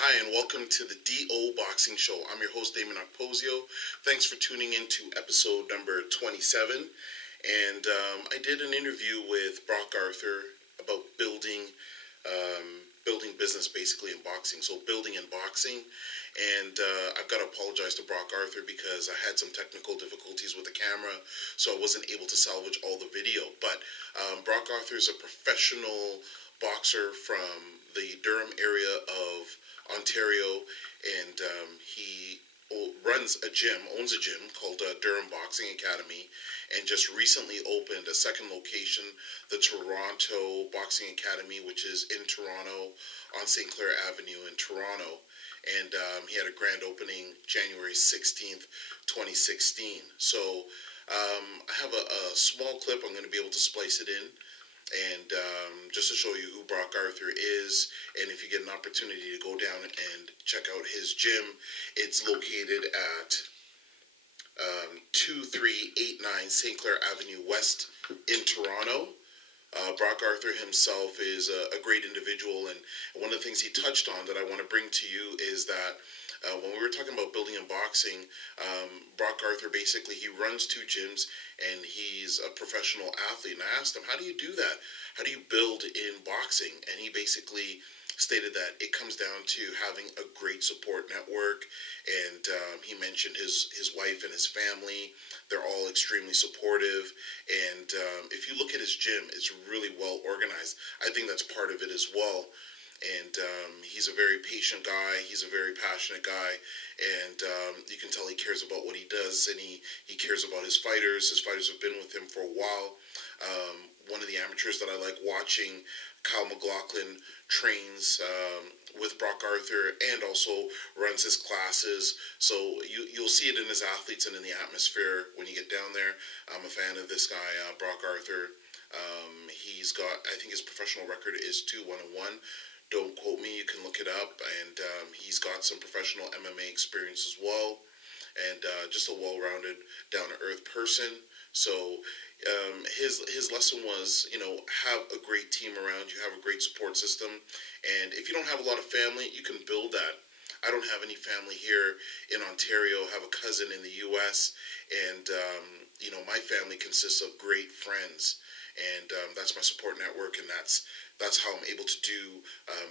Hi, and welcome to the DO Boxing Show. I'm your host, Dameon Okposio. Thanks for tuning in to episode number 27. And I did an interview with Brock Arthur about building business basically in boxing. So building in boxing. And I've got to apologize to Brock Arthur because I had some technical difficulties with the camera, so I wasn't able to salvage all the video. But Brock Arthur is a professional boxer from the Durham area of Ontario, and he owns a gym called Durham Boxing Academy, and just recently opened a second location, the Toronto Boxing Academy, which is in Toronto on St. Clair Avenue in Toronto. And he had a grand opening January 16th, 2016. So I have a small clip. I'm going to be able to splice it in, and just to show you who Brock Arthur is, and if you get an opportunity to go down and check out his gym, it's located at 2389 St. Clair Avenue West in Toronto. Brock Arthur himself is a great individual, and one of the things he touched on that I want to bring to you is that when we were talking about building in boxing, Brock Arthur basically, he runs two gyms and he's a professional athlete. And I asked him, how do you do that? How do you build in boxing? And he basically stated that it comes down to having a great support network, and he mentioned his wife and his family. They're all extremely supportive, and if you look at his gym, it's really well organized. I think that's part of it as well. And he's a very patient guy. He's a very passionate guy, and you can tell he cares about what he does, and he cares about his fighters. His fighters have been with him for a while. One of the amateurs that I like watching, Kyle McLaughlin, trains with Brock Arthur and also runs his classes. So you'll see it in his athletes and in the atmosphere when you get down there. I'm a fan of this guy, Brock Arthur. He's got, I think his professional record is 2-1-1. Don't quote me, you can look it up, and he's got some professional MMA experience as well, and just a well-rounded, down-to-earth person. So his lesson was, have a great team around you, have a great support system, and if you don't have a lot of family, you can build that. I don't have any family here in Ontario. I have a cousin in the U.S., and my family consists of great friends, and that's my support network, and that's how I'm able to do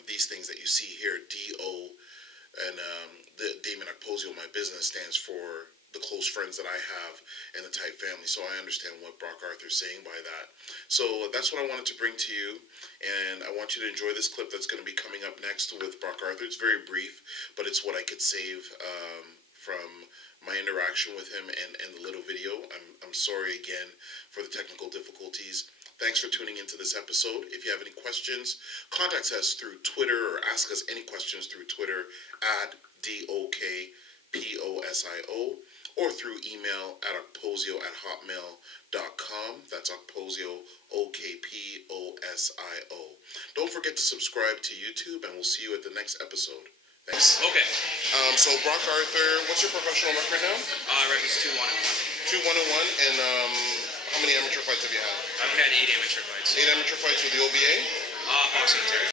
these things that you see here. DO, and the Dameon Okposio, my business, stands for the close friends that I have and the tight family. So I understand what Brock Arthur is saying by that. So that's what I wanted to bring to you, and I want you to enjoy this clip that's going to be coming up next with Brock Arthur. It's very brief, but it's what I could save from my interaction with him and the little video. I'm sorry again for the technical difficulties. Thanks for tuning into this episode. If you have any questions, contact us through Twitter or ask us any questions through Twitter at DOKPOSIO or through email at okposio@hotmail.com. That's Okposio, OKPOSIO. Don't forget to subscribe to YouTube, and we'll see you at the next episode. Thanks. Okay. So Brock Arthur, what's your professional record now? Record's 2-1-1. 2-1-1, and how many amateur fights have you had? I've had 8 amateur fights. 8 amateur fights with the OBA? Boxing Ontario.